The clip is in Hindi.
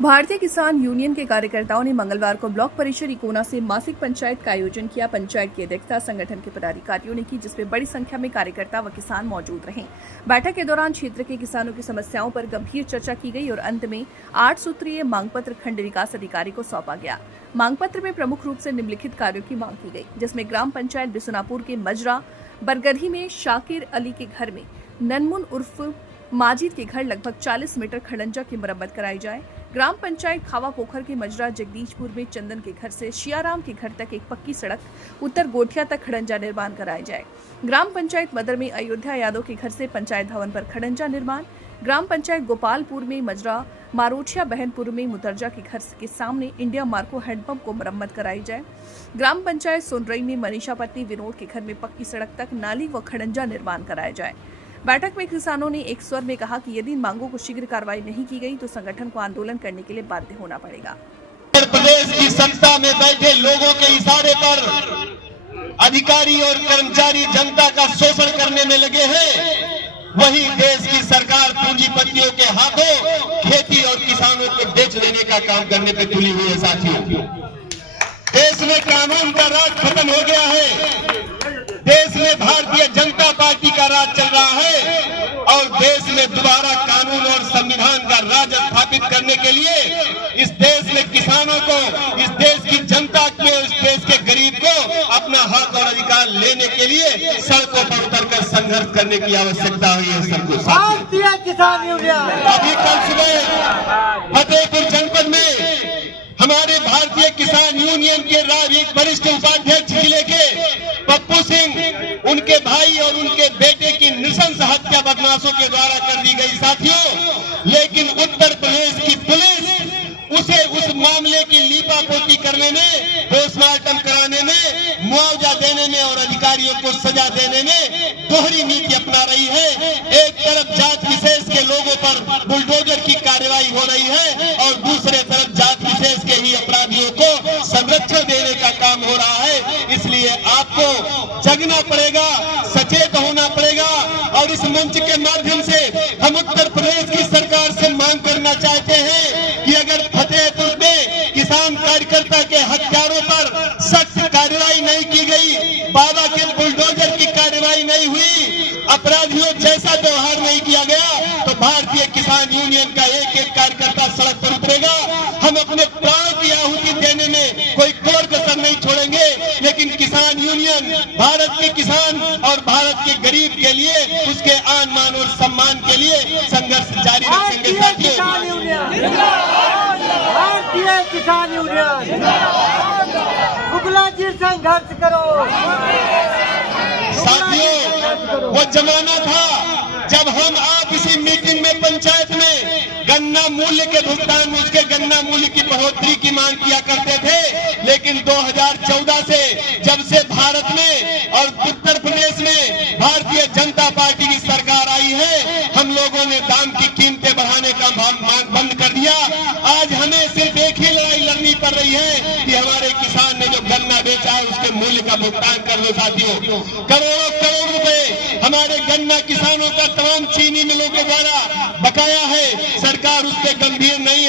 भारतीय किसान यूनियन के कार्यकर्ताओं ने मंगलवार को ब्लॉक परिषद इकोना से मासिक पंचायत का आयोजन किया। पंचायत की अध्यक्षता संगठन के पदाधिकारियों ने की, जिसमें बड़ी संख्या में कार्यकर्ता व किसान मौजूद रहे। बैठक के दौरान क्षेत्र के किसानों की समस्याओं पर गंभीर चर्चा की गई और अंत में 8 सूत्रीय मांग पत्र खंड विकास अधिकारी को सौंपा गया। मांग पत्र में प्रमुख रूप से निम्नलिखित कार्यों की मांग की गई, जिसमें ग्राम पंचायत बिसुनापुर के मजरा बरगढ़ी में शाकिर अली के घर में ननमुन उर्फ माजिद के घर लगभग 40 मीटर खड़ंजा की मरम्मत कराई जाए। ग्राम पंचायत खावा पोखर के मजरा जगदीशपुर में चंदन के घर से शियाराम के घर तक एक पक्की सड़क उत्तर गोठिया तक खड़ंजा निर्माण कराया जाए। ग्राम पंचायत मदर में अयोध्या यादव के घर से पंचायत भवन पर खड़ंजा निर्माण। ग्राम पंचायत गोपालपुर में मजरा मारोठिया बहनपुर में मुतरजा के घर के सामने इंडिया मार्को हैंडपंप को मरम्मत कराई जाए। ग्राम पंचायत सोनरई में मनीषा पत्नी विनोद के घर में पक्की सड़क तक नाली व खड़ंजा निर्माण कराया जाए। बैठक में किसानों ने एक स्वर में कहा कि यदि इन मांगों को शीघ्र कार्रवाई नहीं की गई तो संगठन को आंदोलन करने के लिए बाध्य होना पड़ेगा। उत्तर प्रदेश की सत्ता में बैठे लोगों के इशारे पर अधिकारी और कर्मचारी जनता का शोषण करने में लगे हैं, वही देश की सरकार पूंजीपतियों के हाथों खेती और किसानों को बेच देने का काम करने पे तुली हुई है। साथियों, देश में कानून का राज खत्म हो गया है। देश में भारतीय जनता पार्टी का राज चल रहा है और देश में दोबारा कानून और संविधान का राज स्थापित करने के लिए इस देश में किसानों को, इस देश की जनता को, इस देश के गरीब को अपना हक और अधिकार लेने के लिए सड़कों पर उतरकर संघर्ष करने की आवश्यकता हुई है। सबको भारतीय किसान यूनियन अभी कल सुबह फतेहपुर जनपद में हमारे भारतीय किसान यूनियन के एक वरिष्ठ उपाध्यक्ष जिले के पप्पू सिंह, उनके भाई और उनके बेटे की नृशंस हत्या बदमाशों के द्वारा कर दी गई। साथियों, लेकिन उत्तर प्रदेश की पुलिस उसे उस मामले की लीपापोती करने में, पोस्टमार्टम कराने में, मुआवजा देने में और अधिकारियों को सजा देने में दोहरी नीति अपना रही है। एक तरफ जात विशेष के लोगों पर बुलडोजर की कार्रवाई हो रही है और दूसरे तरफ जात विशेष के ही अपराधियों को संरक्षण देने का काम हो रहा है। इसलिए आपको जगना पड़ेगा, सचेत होना पड़ेगा और इस मंच के माध्यम से हम उत्तर प्रदेश की सरकार से मांग करना चाहते हैं कि अगर फतेहपुर में किसान कार्यकर्ता के हत्यारों पर सख्त कार्रवाई नहीं की गई, बाबा के बुलडोजर की कार्रवाई नहीं हुई, अपराधियों जैसा व्यवहार नहीं किया गया तो भारतीय किसान यूनियन का एक एक कार्यकर्ता सड़क पर उतरेगा। हम अपने प्राणों की आहुति देने में कोई कोर कसर नहीं छोड़ेंगे, लेकिन किसान यूनियन भारत के किसान और भारत के गरीब के लिए, उसके आन मान और सम्मान के लिए संघर्ष जारी रखेंगे। भारतीय किसान यूनियन मुगला जी संघर्ष करो। साथियों, वो जमाना था जब हम आप इसी मीटिंग में पंचायत में गन्ना मूल्य के भुगतान में उसके गन्ना मूल्य की बढ़ोतरी की मांग किया करते थे, लेकिन 2014 से जब से भारत में और उत्तर प्रदेश में भारतीय जनता पार्टी की सरकार आई है, हम लोगों ने दाम की कीमतें बढ़ाने का मांग बंद कर दिया। आज हमें सिर्फ एक ही लड़ाई लड़नी पड़ रही है कि हमारे किसान ने जो गन्ना बेचा है उसके मूल्य का भुगतान कर लो। साथियों, करोड़ों करोड़ रुपए हमारे गन्ना किसानों का तमाम चीनी मिलों के द्वारा बकाया है, सरकार उस पर गंभीर नहीं